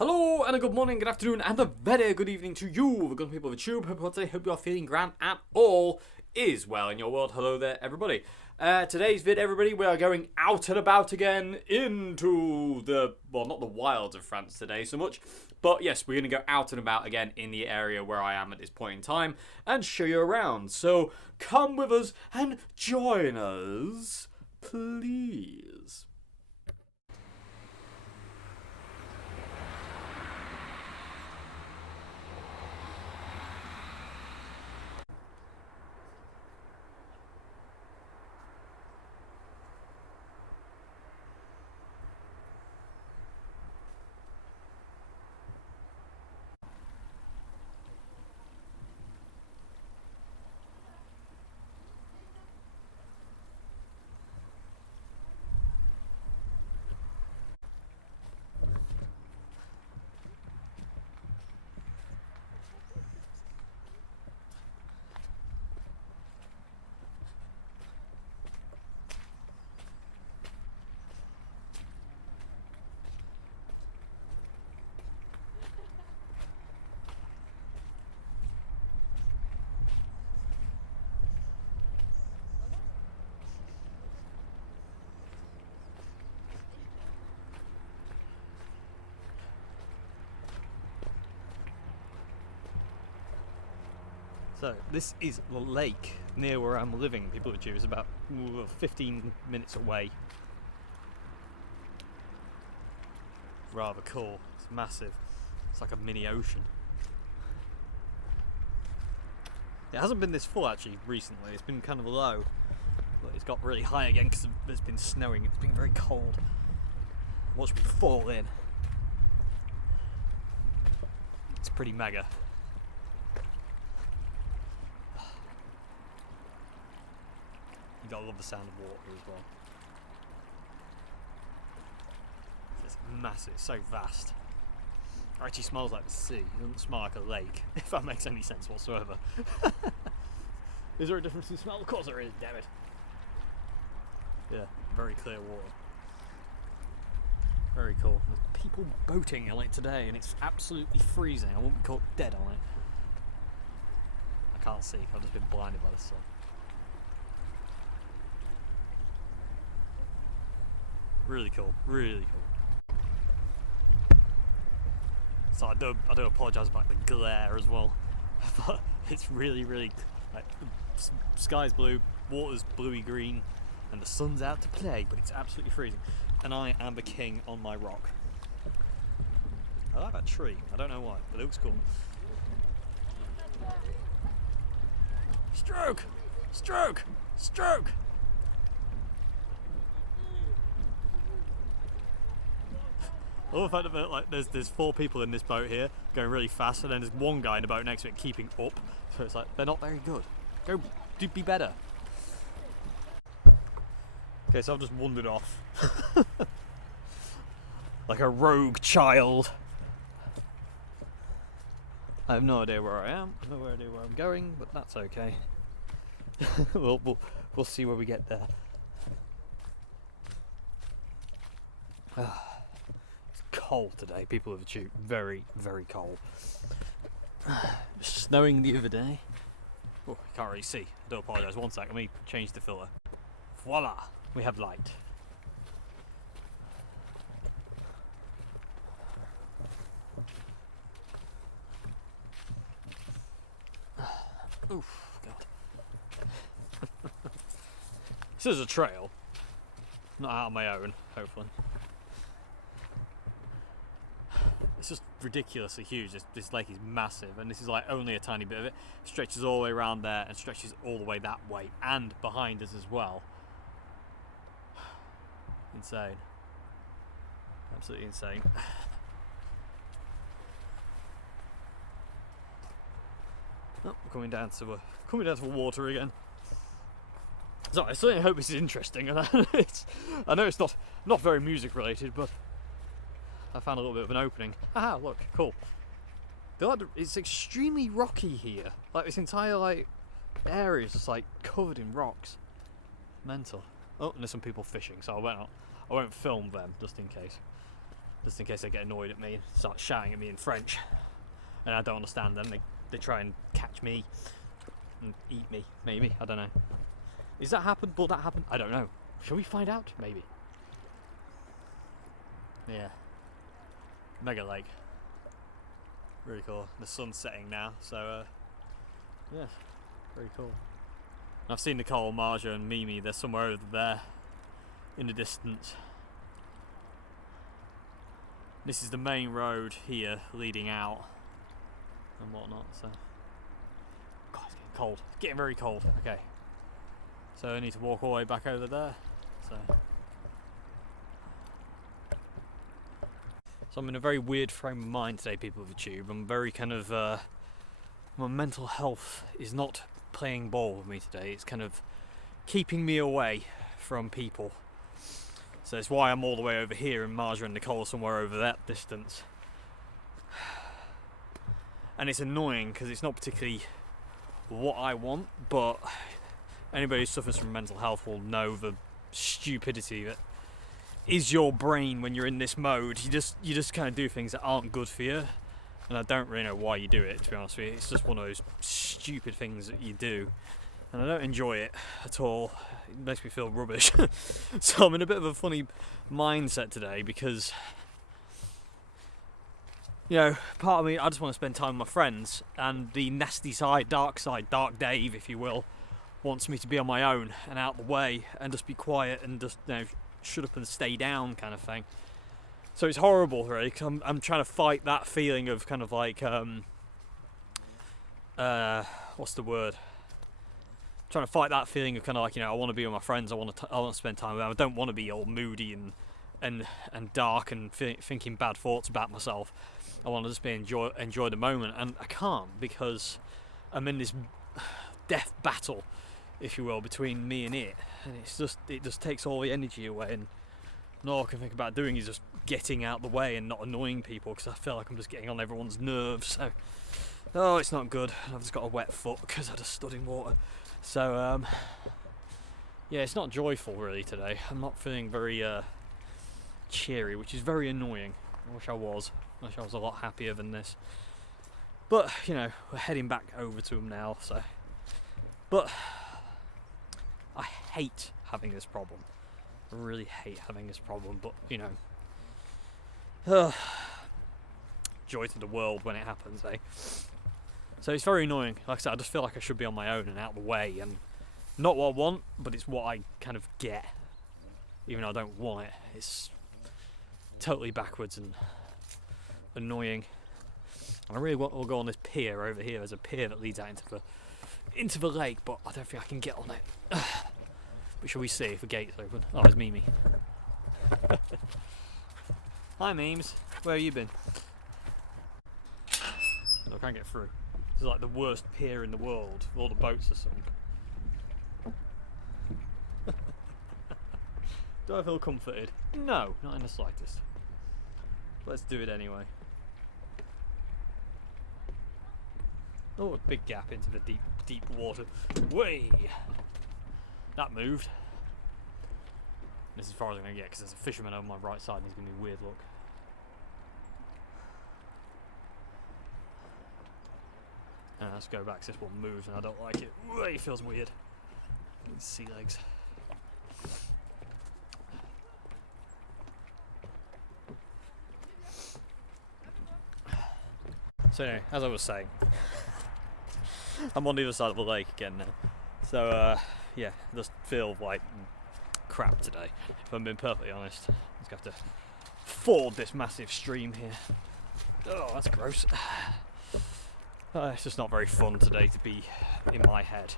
Hello and a good morning, good afternoon, and a very good evening to you, the good people of the tube. Hope you are feeling grand and all is well in your world. Hello there, everybody. Today's vid, everybody, we are going out and about again into the, well, not the wilds of France today so much, but yes, we're going to go out and about again in the area where I am at this point in time and show you around. So come with us and join us, please. So this is the lake near where I'm living. People would choose about 15 minutes away. Rather cool. It's massive. It's like a mini ocean. It hasn't been this full actually recently. It's been kind of low, but it's got really high again because it's been snowing. It's been very cold. Watch me fall in. It's pretty mega. You gotta love the sound of water as well. It's massive, it's so vast. It actually smells like the sea. It doesn't smell like a lake, if that makes any sense whatsoever. Is there a difference in smell? Of course there is, damn it. Yeah, very clear water. Very cool. There's people boating on it today and it's absolutely freezing. I won't be caught dead on it. I can't see, I've just been blinded by the sun. Really cool, really cool. So I do apologise about the glare as well, but it's really, like, sky's blue, water's bluey green, and the sun's out to play, but it's absolutely freezing. And I am the king on my rock. I like that tree, I don't know why, but it looks cool. Stroke! Stroke! Stroke! I love the fact that like there's 4 people in this boat here going really fast, and then there's one guy in the boat next to it keeping up. So it's like they're not very good. Go be better. Okay, so I've just wandered off like a rogue child. I have no idea where I am, no idea where I'm going, but that's okay. we'll see where we get there. Cold today, people of the tube. Very, very cold. Snowing the other day. Oh, I can't really see. I do apologise. One sec, let me change the filter. Voila! We have light. Oof, God. This is a trail. Not out on my own, hopefully. It's just ridiculously huge. This lake is massive, and this is like only a tiny bit of it. Stretches all the way around there and stretches all the way that way and behind us as well. Insane. Absolutely insane. Oh, we're coming down to the water again. So I certainly hope this is interesting, and I know it's not very music related, but I found a little bit of an opening. Haha, look, cool. It's extremely rocky here. Like this entire area is just like covered in rocks. Mental. Oh, and there's some people fishing, so I won't film them just in case. just in case they get annoyed at me and start shouting at me in French, and I don't understand them. They try and catch me and eat me. Maybe, I don't know. Is that happened? Will that happen? I don't know. Shall we find out? Maybe. Yeah. Mega lake. Really cool. The sun's setting now, so yeah, very cool. I've seen Nicole, Marja and Mimi. They're somewhere over there in the distance. This is the main road here leading out and whatnot, so God, it's getting cold. It's getting very cold. Okay. So I need to walk all the way back over there. So I'm in a very weird frame of mind today, people of the tube. I'm very kind of my mental health is not playing ball with me today. It's kind of keeping me away from people. So that's why I'm all the way over here and Marja and Nicole somewhere over that distance. And it's annoying because it's not particularly what I want, but anybody who suffers from mental health will know the stupidity that is your brain when you're in this mode. You just kind of do things that aren't good for you, and I don't really know why you do it, to be honest with you. It's just one of those stupid things that you do, and I don't enjoy it at all. It makes me feel rubbish. So I'm in a bit of a funny mindset today because, you know, part of me, I just want to spend time with my friends, and the nasty side, Dark Dave, if you will, wants me to be on my own and out the way and just be quiet and just, you know, shut up and stay down kind of thing. So it's horrible, really, because I'm trying to fight that feeling of kind of like what's the word? Trying to fight that feeling of kind of like, you know, I want to be with my friends. I want to spend time with them. I don't want to be all moody and dark and thinking bad thoughts about myself. I want to just enjoy the moment, and I can't because I'm in this death battle, if you will, between me and it, and it just takes all the energy away, and all I can think about doing is just getting out the way and not annoying people, because I feel like I'm just getting on everyone's nerves. So it's not good. I've just got a wet foot because I just stood in water. So yeah, it's not joyful really today. I'm not feeling very cheery, which is very annoying. I wish I was a lot happier than this, but you know, we're heading back over to them now. So, but I hate having this problem. I really hate having this problem, but you know, joy to the world when it happens, eh? So it's very annoying. Like I said, I just feel like I should be on my own and out of the way, and not what I want, but it's what I kind of get, even though I don't want it. It's totally backwards and annoying. And I really want to go on this pier over here. There's a pier that leads out into the lake, but I don't think I can get on it. But shall we see if the gate's open? Oh, it's Mimi. Hi, Memes. Where have you been? No, I can't get through. This is like the worst pier in the world. All the boats are sunk. Do I feel comforted? No, not in the slightest. Let's do it anyway. Oh, a big gap into the deep water. Way! That moved. This is as far as I'm going to get because there's a fisherman on my right side and he's going to be a weird look. Let's go back, this one moves and I don't like it. It feels weird. Sea legs. So anyway, as I was saying, I'm on the other side of the lake again now. So yeah, I just feel like crap today, if I'm being perfectly honest. I'm just going to have to ford this massive stream here. Oh, that's gross. It's just not very fun today to be in my head.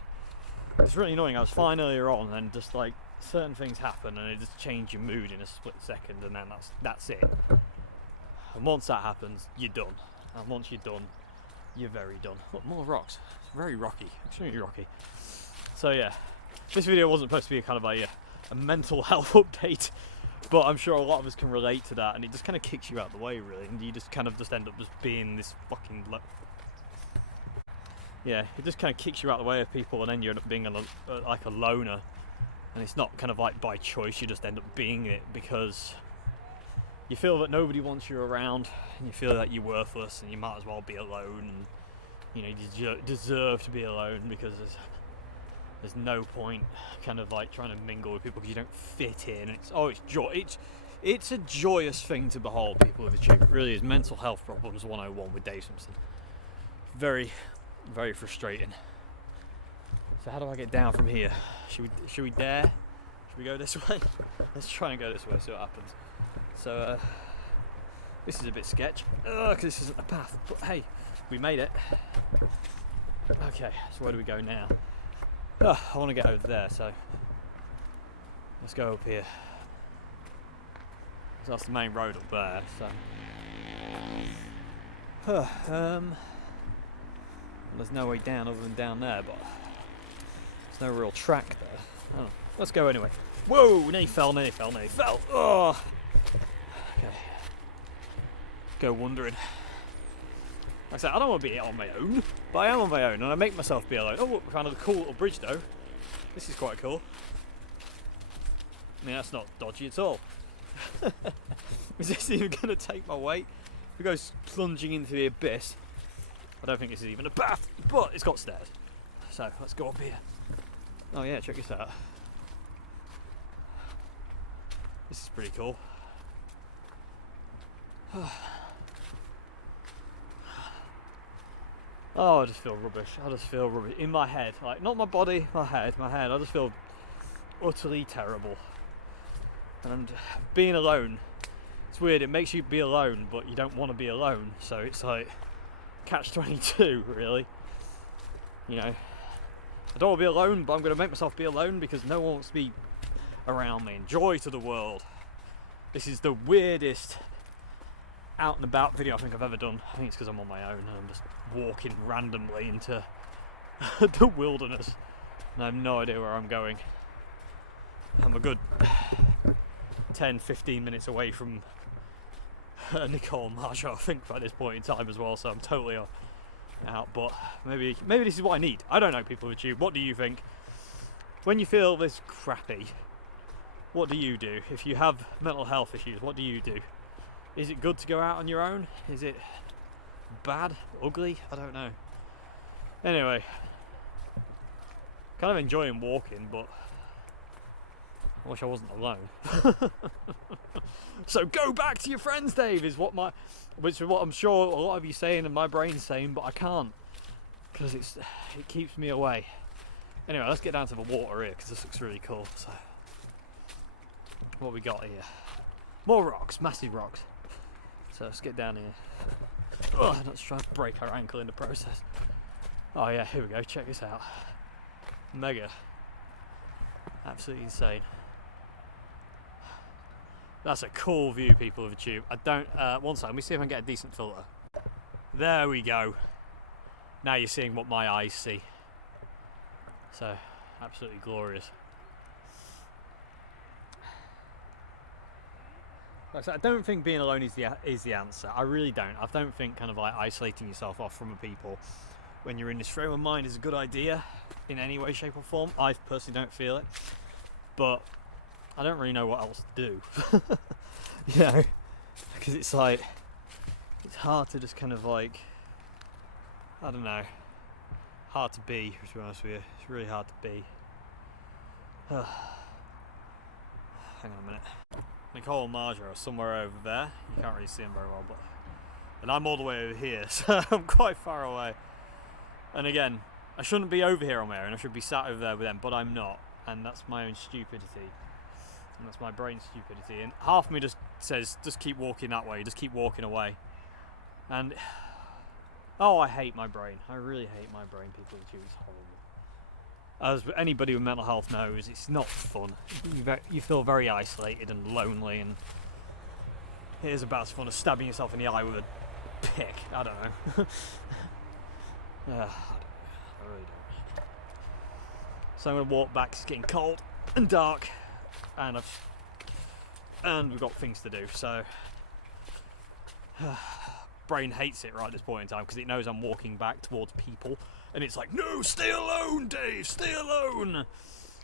It's really annoying. I was fine earlier on, and just like certain things happen, and it just change your mood in a split second, and then that's it. And once that happens, you're done. And once you're done, you're very done. Look, more rocks. It's very rocky, extremely rocky. So yeah, this video wasn't supposed to be a kind of a mental health update, but I'm sure a lot of us can relate to that, and it just kind of kicks you out the way, really, and you just kind of just end up just being this fucking yeah, it just kind of kicks you out the way of people, and then you end up being like a loner, and it's not kind of like by choice. You just end up being it because you feel that nobody wants you around, and you feel that you're worthless, and you might as well be alone, and you know, you deserve to be alone because there's no point kind of like trying to mingle with people because you don't fit in. It's a joyous thing to behold people have achieved. It really is. Mental health problems 101 with Dave Simpson. Very, very frustrating. So how do I get down from here? Should we dare? Should we go this way? Let's try and go this way, see what happens. So this is a bit sketch because this isn't a path, but hey, we made it. Okay, so where do we go now? I want to get over there, so let's go up here. So that's the main road up there. So there's no way down other than down there, but there's no real track there. Oh, let's go anyway. Whoa! Nearly fell. Oh. Okay. Go wandering. Like I said, I don't want to be on my own, but I am on my own, and I make myself be alone. Oh, look, we found a cool little bridge though. This is quite cool. I mean, that's not dodgy at all. Is this even going to take my weight? If it goes plunging into the abyss, I don't think this is even a path, but it's got stairs. So let's go up here. Oh yeah, check this out. This is pretty cool. Oh, I just feel rubbish. In my head, like not my body, my head. I just feel utterly terrible. And being alone, it's weird. It makes you be alone, but you don't want to be alone. So it's like catch-22, really. You know, I don't want to be alone, but I'm going to make myself be alone because no one wants to be around me. And joy to the world. This is the weirdest out and about video I think I've ever done. I think it's because I'm on my own and I'm just walking randomly into the wilderness and I have no idea where I'm going. I'm a good 10-15 minutes away from Nicole and Marsha, I think, by this point in time as well, so I'm totally out, but maybe this is what I need. I don't know, people of YouTube. What do you think? When you feel this crappy, what do you do? If you have mental health issues, what do you do? Is it good to go out on your own? Is it bad? Ugly? I don't know. Anyway, kind of enjoying walking, but I wish I wasn't alone. So go back to your friends, Dave, which is what I'm sure a lot of you saying and my brain's saying, but I can't because it keeps me away. Anyway, let's get down to the water here because this looks really cool. So what we got here? More rocks, massive rocks. So let's get down here. Let's try and break our ankle in the process. Oh yeah, here we go, check this out. Mega. Absolutely insane. That's a cool view, people of the tube. I don't, one second, let me see if I can get a decent filter. There we go. Now you're seeing what my eyes see. So, absolutely glorious. Like I said, I don't think being alone is the answer. I really don't. I don't think kind of like isolating yourself off from people when you're in this frame of mind is a good idea in any way, shape or form. I personally don't feel it. But I don't really know what else to do. You know, because it's like, it's hard to just kind of like, I don't know, hard to be honest with you. It's really hard to be. Hang on a minute. Nicole and Marja are somewhere over there. You can't really see them very well, but, and I'm all the way over here, so I'm quite far away. And again, I shouldn't be over here on my own. I should be sat over there with them, but I'm not, and that's my own stupidity. And that's my brain's stupidity. And half of me just says, just keep walking that way, just keep walking away. And oh, I hate my brain. I really hate my brain, people. It's horrible. As anybody with mental health knows, it's not fun. You feel very isolated and lonely, and it is about as fun as stabbing yourself in the eye with a pick. I don't know. I really don't. So I'm going to walk back. It's getting cold and dark, and we've got things to do. So brain hates it right at this point in time because it knows I'm walking back towards people. And it's like, no, stay alone, Dave, stay alone.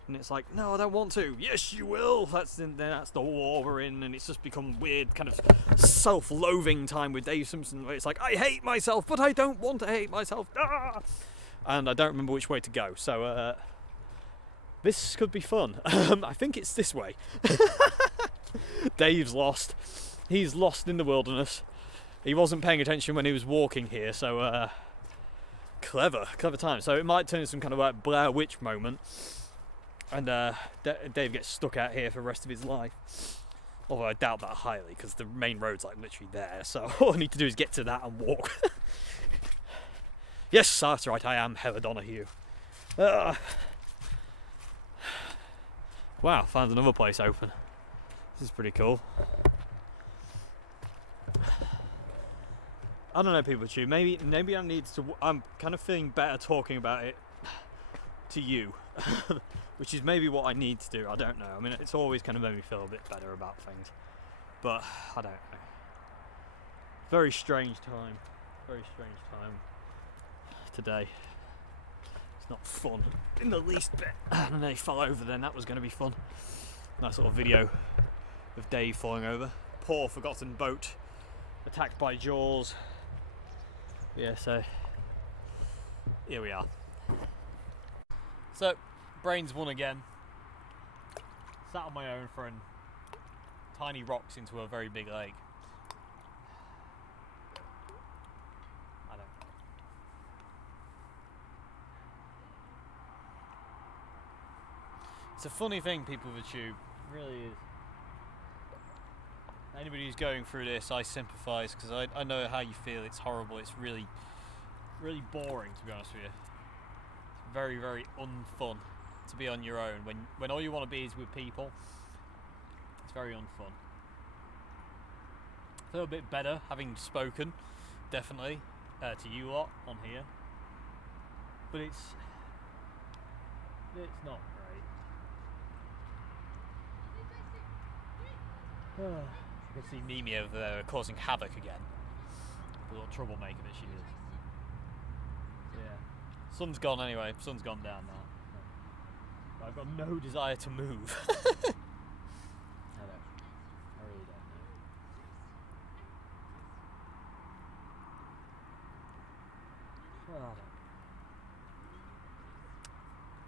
And it's like, no, I don't want to. Yes, you will. That's the war we're in, and it's just become weird, kind of self-loathing time with Dave Simpson, where it's like, I hate myself, but I don't want to hate myself. Ah! And I don't remember which way to go. So this could be fun. I think it's this way. Dave's lost. He's lost in the wilderness. He wasn't paying attention when he was walking here, so clever time. So it might turn into some kind of like Blair Witch moment. And Dave gets stuck out here for the rest of his life. Although I doubt that highly, because the main road's like literally there. So all I need to do is get to that and walk. Yes, that's right, I am Heather Donahue. Wow, found another place open. This is pretty cool. I don't know, people too. Maybe I need to. I'm kind of feeling better talking about it to you. Which is maybe what I need to do, I don't know. I mean, it's always kind of made me feel a bit better about things. But, I don't know. Very strange time. Very strange time today. It's not fun in the least bit. And then he fell over then, that was going to be fun. Nice little video of Dave falling over. Poor forgotten boat, attacked by jaws. Yeah, so, here we are. So, brains won again. Sat on my own throwing tiny rocks into a very big lake. I don't. It's a funny thing, people with a tube. It really is. Anybody who's going through this, I sympathise, because I know how you feel. It's horrible. It's really, really boring, to be honest with you. It's very, very unfun to be on your own when all you want to be is with people. It's very unfun. I feel a bit better having spoken, definitely, to you lot on here, but it's not great. You can see Mimi over there causing havoc again. The little troublemaker that she is. Yeah. Sun's gone anyway. Sun's gone down now. I've got no desire to move. I really don't know. Well,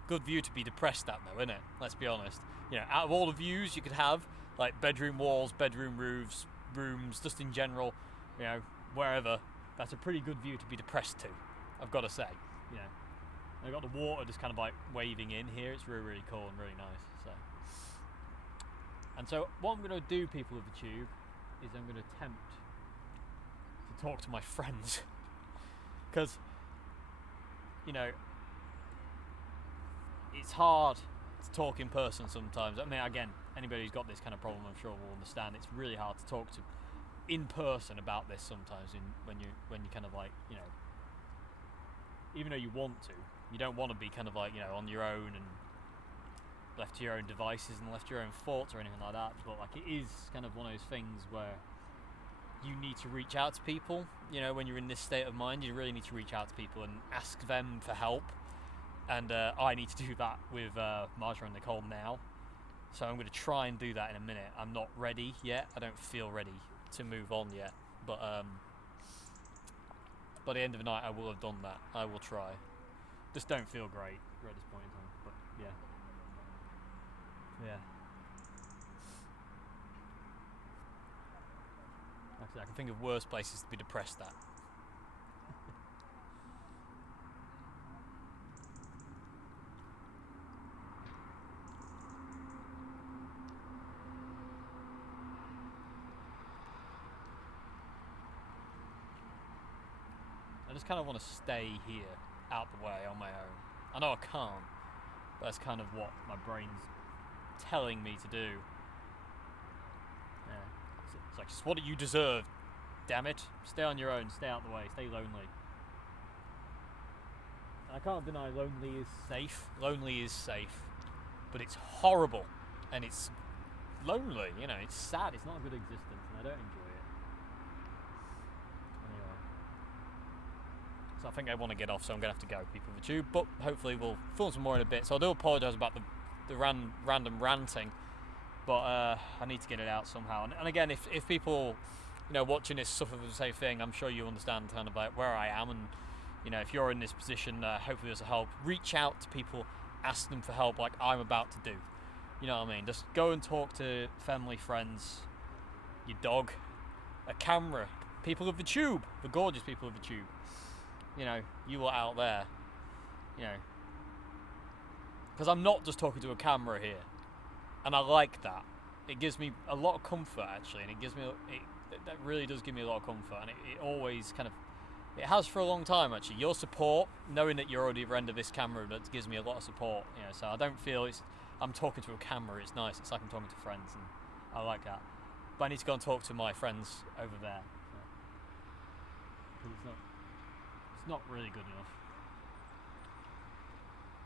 good view to be depressed at though, isn't it? Let's be honest. You know, out of all the views you could have, like bedroom walls, bedroom roofs, rooms, just in general, you know, wherever, that's a pretty good view to be depressed to, I've got to say, you know. I've got the water just kind of like waving in here. It's really, really cool and really nice. So what I'm going to do, people of the tube, is I'm going to attempt to talk to my friends. Because, you know, it's hard to talk in person sometimes. I mean, again, anybody who's got this kind of problem, I'm sure will understand. It's really hard to talk to in person about this sometimes. When you kind of like, you know, even though you want to, you don't want to be kind of like, you know, on your own and left to your own devices and left to your own thoughts or anything like that. But like, it is kind of one of those things where you need to reach out to people. You know, when you're in this state of mind, you really need to reach out to people and ask them for help. And I need to do that with Marjorie and Nicole now. So I'm going to try and do that in a minute. I'm not ready yet. I don't feel ready to move on yet. But by the end of the night, I will have done that. I will try. Just don't feel great at this point in time. But yeah. Yeah. Actually, I can think of worse places to be depressed at. I just kind of want to stay here, out the way, on my own. I know I can't, but that's kind of what my brain's telling me to do. Yeah. It's like, it's what you deserve, damn it. Stay on your own, stay out the way, stay lonely. And I can't deny lonely is safe. Lonely is safe. But it's horrible. And it's lonely, you know, it's sad, it's not a good existence, and I don't enjoy it. Anyway. So I think I want to get off, so I'm going to have to go, people of the tube. But hopefully we'll film some more in a bit. So I do apologise about the random ranting, but I need to get it out somehow. And again, if people, watching this suffer from the same thing, I'm sure you understand kind of like where I am, and if you're in this position, hopefully there's a help. Reach out to people, ask them for help, like I'm about to do. You know what I mean? Just go and talk to family, friends, your dog, a camera, people of the tube, the gorgeous people of the tube. You are out there. Because I'm not just talking to a camera here, and I like that. It gives me a lot of comfort, actually, and that really does give me a lot of comfort, and it always kind of, it has for a long time, actually. Your support, knowing that you're already the this camera, that gives me a lot of support. So I don't feel I'm talking to a camera. It's nice. It's like I'm talking to friends, and I like that. But I need to go and talk to my friends over there. It's not really good enough.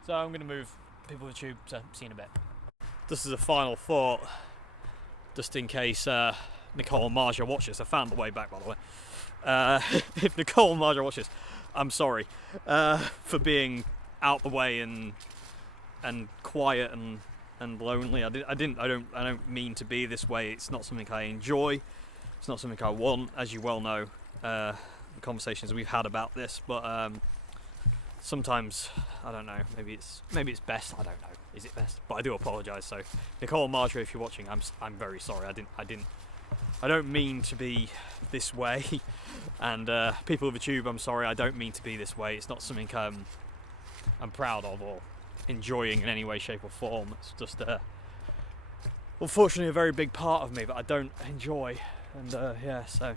So I'm going to move people to the tube, so see you in a bit. This is a final thought, just in case Nicole and Marja watch this. I found the way back, by the way. If Nicole and Marja watch this, I'm sorry for being out the way and quiet and lonely. I don't mean to be this way. It's not something I enjoy. It's not something I want, as you well know. The conversations we've had about this, but sometimes I don't know. Maybe it's best. I don't know. Is it best? But I do apologise. So Nicole and Marjorie, if you're watching, I'm very sorry. I don't mean to be this way. And people of the tube, I'm sorry. I don't mean to be this way. It's not something I'm proud of or enjoying in any way, shape, or form. It's just unfortunately a very big part of me that I don't enjoy. And so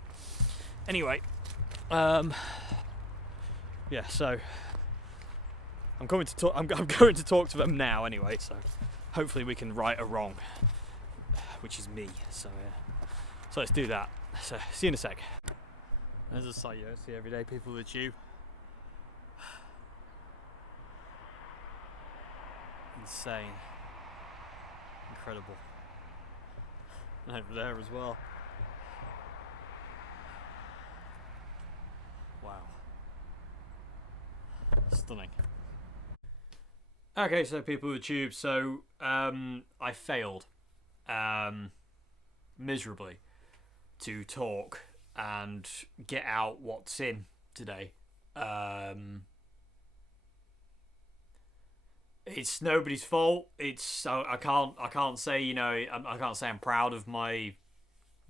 anyway, so I'm going to talk to them now anyway, so hopefully we can right a wrong, which is me. So let's do that. So see you in a sec. There's a sight you don't see every day, people with you. Insane. Incredible. And over there as well. Wow. Stunning. Okay, so people with tube, so I failed miserably to talk and get out what's in today. It's nobody's fault. I can't say I can't say I'm proud of the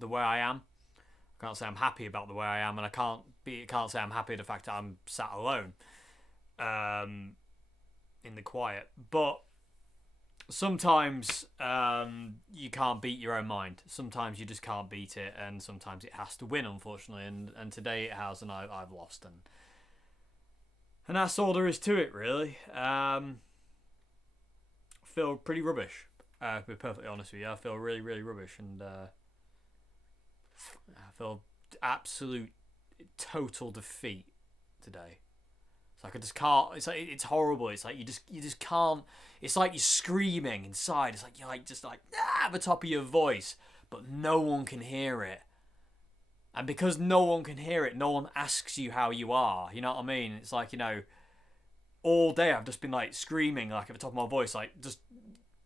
way I am. I can't say I'm happy about the way I am, and I can't say I'm happy with the fact that I'm sat alone in the quiet. But sometimes you can't beat your own mind. Sometimes you just can't beat it, and sometimes it has to win, unfortunately. And today it has, and I've lost, and that's all there is to it, really. Feel pretty rubbish, to be perfectly honest with you. I feel really, really rubbish, and I feel absolute total defeat today. It's like I just can't. It's horrible. It's like you just can't. It's like you're screaming inside. It's like you're at the top of your voice, but no one can hear it. And because no one can hear it, no one asks you how you are. You know what I mean? It's like, all day I've just been like screaming like at the top of my voice, like just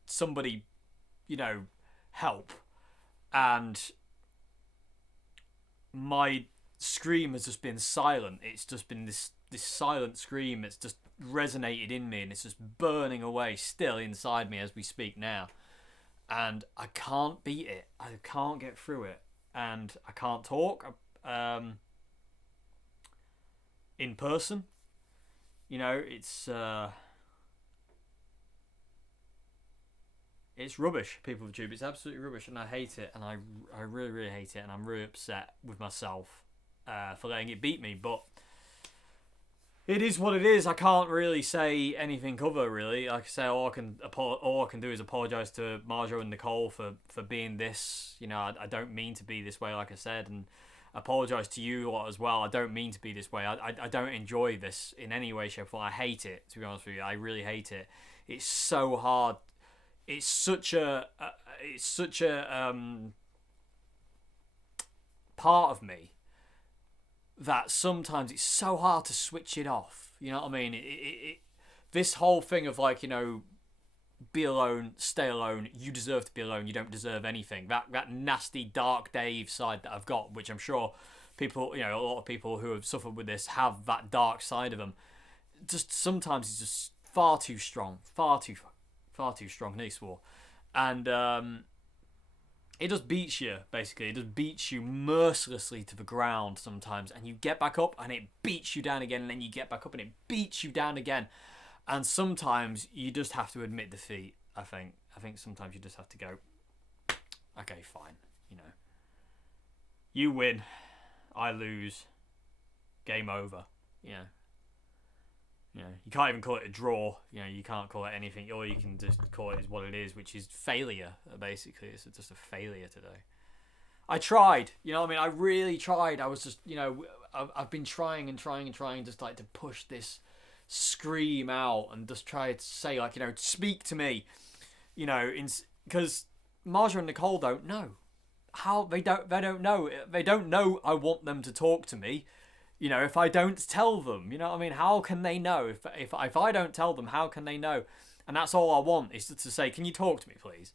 somebody, help. And my scream has just been silent. It's just been this silent scream. It's just resonated in me, and it's just burning away still inside me as we speak now. And I can't beat it. I can't get through it, and I can't talk in person. It's rubbish, people of tube. It's absolutely rubbish, and I hate it, and I really, really hate it, and I'm really upset with myself for letting it beat me. But it is what it is. I can't really say anything other, really. Like I say, all I can do is apologise to Marjo and Nicole for being this. I don't mean to be this way, like I said, and apologise to you lot as well. I don't mean to be this way. I don't enjoy this in any way, shape, or form. I hate it, to be honest with you. I really hate it. It's so hard. It's such a part of me that sometimes it's so hard to switch it off. You know what I mean? This whole thing of be alone, stay alone. You deserve to be alone. You don't deserve anything. That nasty dark Dave side that I've got, which I'm sure people, a lot of people who have suffered with this have that dark side of them. Just sometimes it's just far too strong, far too strong. He swore, and it just beats you, basically. It just beats you mercilessly to the ground sometimes. And you get back up and it beats you down again. And then you get back up and it beats you down again. And sometimes you just have to admit defeat, I think. I think sometimes you just have to go, okay, fine. You win. I lose. Game over. You can't even call it a draw. You can't call it anything. Or you can just call it as what it is, which is failure, basically. It's just a failure today. I tried. I really tried. I was just, I've been trying and trying and trying just like to push this scream out and just try to say, like, speak to me. Because Marja and Nicole don't know. How they don't know. They don't know I want them to talk to me. If I don't tell them, how can they know? If I don't tell them, how can they know? And that's all I want is to say, can you talk to me, please?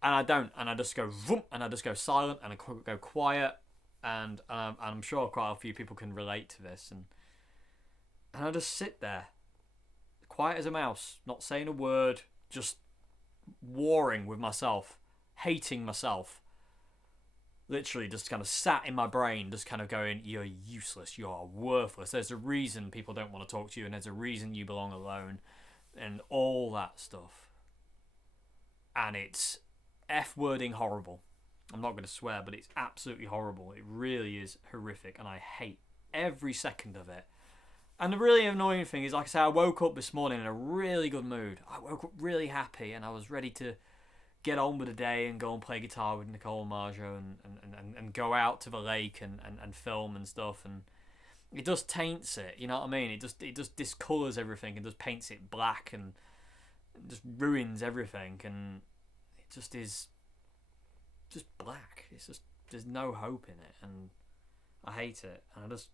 And I don't, and I just go vroom, and I just go silent, and I go quiet, and I'm sure quite a few people can relate to this, and I just sit there, quiet as a mouse, not saying a word, just warring with myself, hating myself. Literally just kind of sat in my brain, just kind of going, you're useless, you're worthless. There's a reason people don't want to talk to you, and there's a reason you belong alone, and all that stuff. And it's F-wording horrible. I'm not going to swear, but it's absolutely horrible. It really is horrific, and I hate every second of it. And the really annoying thing is, like I say, I woke up this morning in a really good mood. I woke up really happy, and I was ready to get on with the day and go and play guitar with Nicole and Marjo and go out to the lake and film and stuff, and it just taints it, you know what I mean? It just discolours everything and just paints it black and just ruins everything, and it just is just black. It's just, there's no hope in it, and I hate it, and I just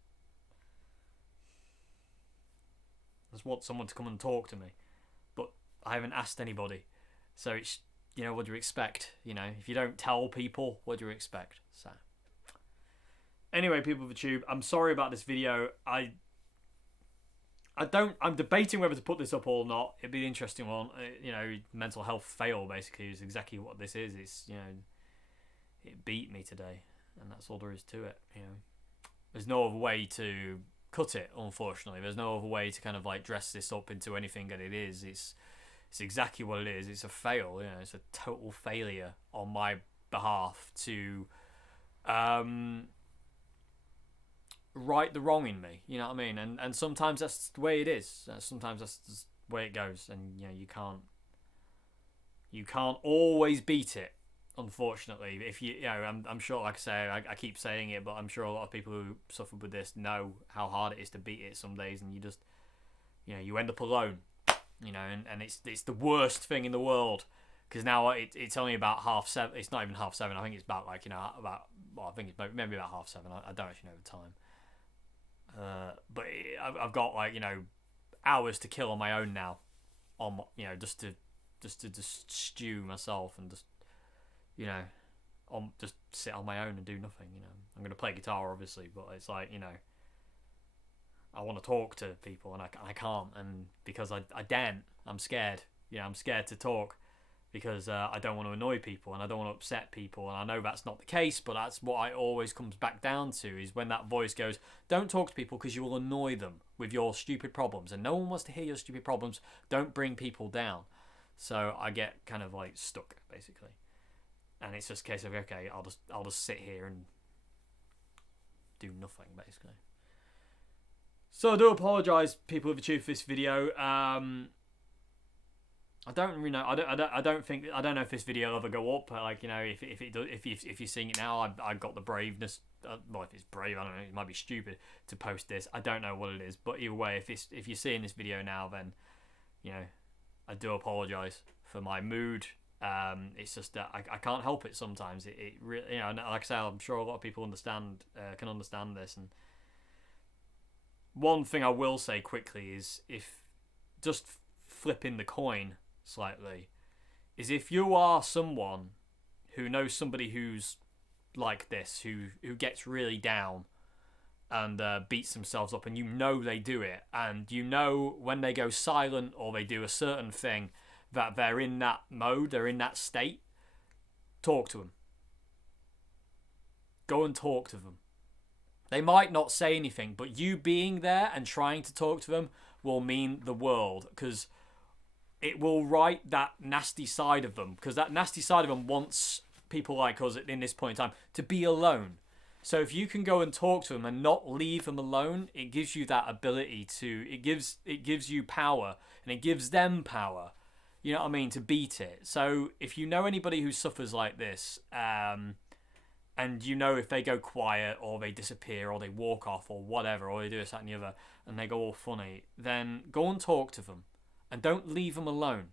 want someone to come and talk to me, but I haven't asked anybody, so it's, what do you expect? If you don't tell people, what do you expect? So, anyway, people of the tube, I'm sorry about this video. I'm debating whether to put this up or not. It'd be an interesting one. Mental health fail, basically, is exactly what this is. It's, it beat me today, and that's all there is to it. There's no other way to cut it, unfortunately. There's no other way to kind of like dress this up into anything that it is. It's exactly what it is. It's a fail. It's a total failure on my behalf to right the wrong in me. You know what I mean? And sometimes that's the way it is. Sometimes that's just the way it goes. And you can't always beat it. Unfortunately, if I'm sure, like I say, I keep saying it, but I'm sure a lot of people who suffer with this know how hard it is to beat it some days, and you just, you end up alone. And it's the worst thing in the world, because now it's only about 7:30. It's not even 7:30. I think it's about I think it's maybe about 7:30. I don't actually know the time. But I've got hours to kill on my own now, just to stew myself and just just sit on my own and do nothing. I'm gonna play guitar obviously, but it's like I want to talk to people, and I can't, and because I daren't, I'm scared. I'm scared to talk because I don't want to annoy people, and I don't want to upset people, and I know that's not the case, but that's what it always comes back down to, is when that voice goes, don't talk to people because you will annoy them with your stupid problems, and no one wants to hear your stupid problems. Don't bring people down. So I get kind of like stuck, basically, and it's just a case of, okay, I'll just sit here and do nothing, basically. So I do apologise, people of the tube, for this video. I don't really know. I don't know if this video will ever go up. If you're seeing it now, I got the braveness. Well, if it's brave, I don't know. It might be stupid to post this. I don't know what it is, but either way, if you're seeing this video now, then I do apologise for my mood. It's just that I can't help it sometimes. It really, like I say, I'm sure a lot of people can understand this. And one thing I will say quickly is, if just flipping the coin slightly, is if you are someone who knows somebody who's like this, who gets really down and beats themselves up, and you know they do it, and you know when they go silent or they do a certain thing that they're in that mode, they're in that state, talk to them. Go and talk to them. They might not say anything, but you being there and trying to talk to them will mean the world, because it will right that nasty side of them, because that nasty side of them wants people like us in this point in time to be alone. So if you can go and talk to them and not leave them alone, it gives you that ability to, it gives you power, and it gives them power, you know what I mean, to beat it. So if you know anybody who suffers like this, and you know if they go quiet or they disappear or they walk off or whatever, or they do this, that and the other, and they go all funny, then go and talk to them, and don't leave them alone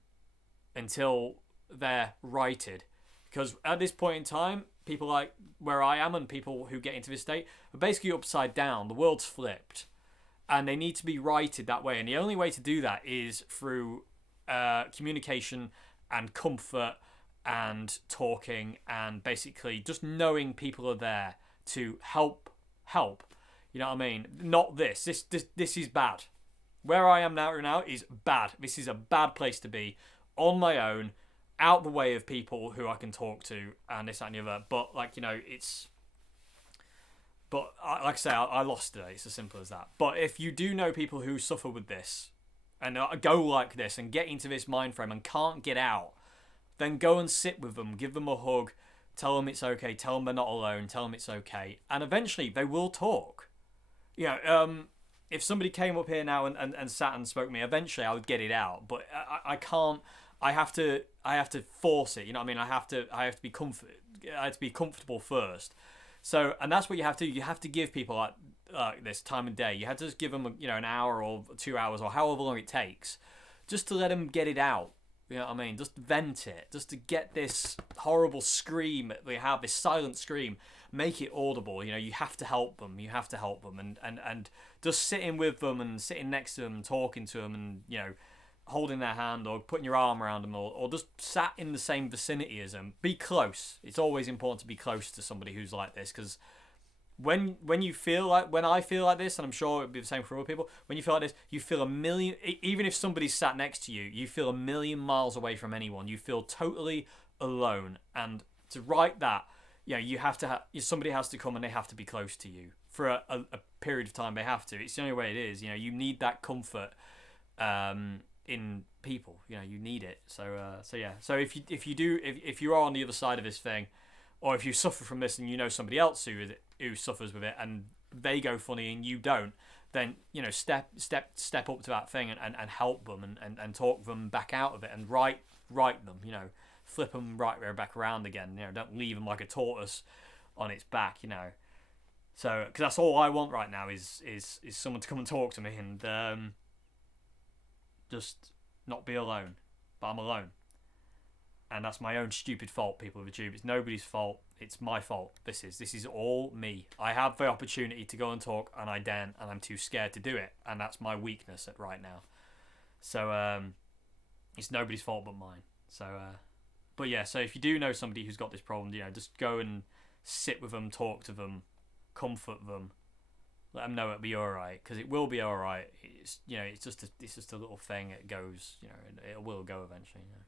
until they're righted. Because at this point in time, people like where I am and people who get into this state are basically upside down. The world's flipped, and they need to be righted that way. And the only way to do that is through communication and comfort and talking, and basically just knowing people are there to help. You know what I mean? Not this. This is bad. Where I am now is bad. This is a bad place to be, on my own, out the way of people who I can talk to, and this, that, and the other. But, like, you know, it's... But, like I say, I lost today. It's as simple as that. But if you do know people who suffer with this, and go like this, and get into this mind frame, and can't get out, then go and sit with them, give them a hug, tell them it's okay, tell them they're not alone, tell them it's okay. And eventually, they will talk. You know, if somebody came up here now and sat and spoke to me, eventually I would get it out. But I can't... I have to force it. You know what I mean? I have to be comfortable first. So, and that's what you have to do. You have to give people like this time of day. You have to just give them, you know, an hour or 2 hours or however long it takes, just to let them get it out. You know what I mean? Just vent it, just to get this horrible scream that they have, this silent scream, make it audible. You know, you have to help them. You have to help them, and just sitting with them and sitting next to them and talking to them, and, you know, holding their hand or putting your arm around them, or just sat in the same vicinity as them. Be close. It's always important to be close to somebody who's like this, because when I feel like this, and I'm sure it'd be the same for other people, when you feel like this, you feel even if somebody's sat next to you, you feel a million miles away from anyone. You feel totally alone. And to write that, you know, you have to somebody has to come and they have to be close to you for a period of time. They have to. It's the only way it is. You know, you need that comfort in people. You know, you need it. So yeah. So if you are on the other side of this thing, or if you suffer from this and you know somebody else who suffers with it and they go funny and you don't, then, you know, step up to that thing and help them and talk them back out of it, and right them, you know, flip them right back around again. You know, don't leave them like a tortoise on its back, you know. So, because that's all I want right now is someone to come and talk to me, and just not be alone. But I'm alone. And that's my own stupid fault, people of the tube. It's nobody's fault. It's my fault. This is all me. I have the opportunity to go and talk, and I daren't, and I'm too scared to do it. And that's my weakness at right now. So, it's nobody's fault but mine. So, but yeah, so if you do know somebody who's got this problem, you know, just go and sit with them, talk to them, comfort them, let them know it'll be alright, because it will be alright. It's, you know, it's just a little thing. It goes, you know, it will go eventually, you know.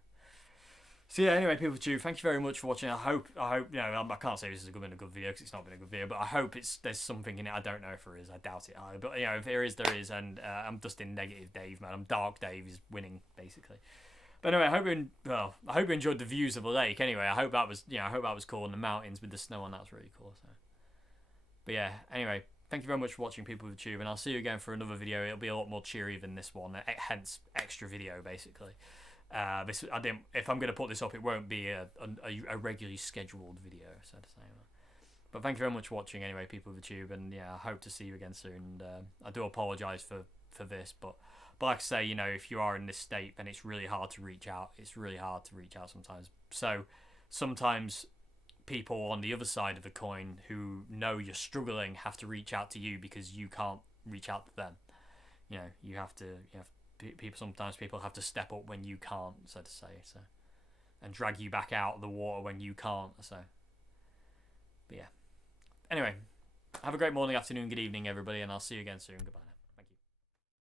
So yeah, anyway, people of tube, thank you very much for watching. I hope, you know, I can't say this has been a good video because it's not been a good video, but I hope there's something in it. I don't know if there is. I doubt it. But, you know, if there is, there is. And I'm just in negative Dave, man. I'm dark Dave is winning, basically. But anyway, I hope you enjoyed the views of the lake. Anyway, I hope that was cool, and the mountains with the snow on, that's really cool. So, but yeah, anyway, thank you very much for watching, people of the tube, and I'll see you again for another video. It'll be a lot more cheery than this one, hence extra video, basically. If I'm going to put this up, it won't be a regularly scheduled video, so to say. But thank you very much for watching, anyway, people of the tube, and yeah, I hope to see you again soon. And I do apologise for this, but like I say, you know, if you are in this state, then it's really hard to reach out. It's really hard to reach out sometimes. So sometimes people on the other side of the coin who know you're struggling have to reach out to you because you can't reach out to them. You know, sometimes people have to step up when you can't, so to say. So and drag you back out of the water when you can't. So, but yeah. Anyway, have a great morning, afternoon, good evening, everybody, and I'll see you again soon. Goodbye now.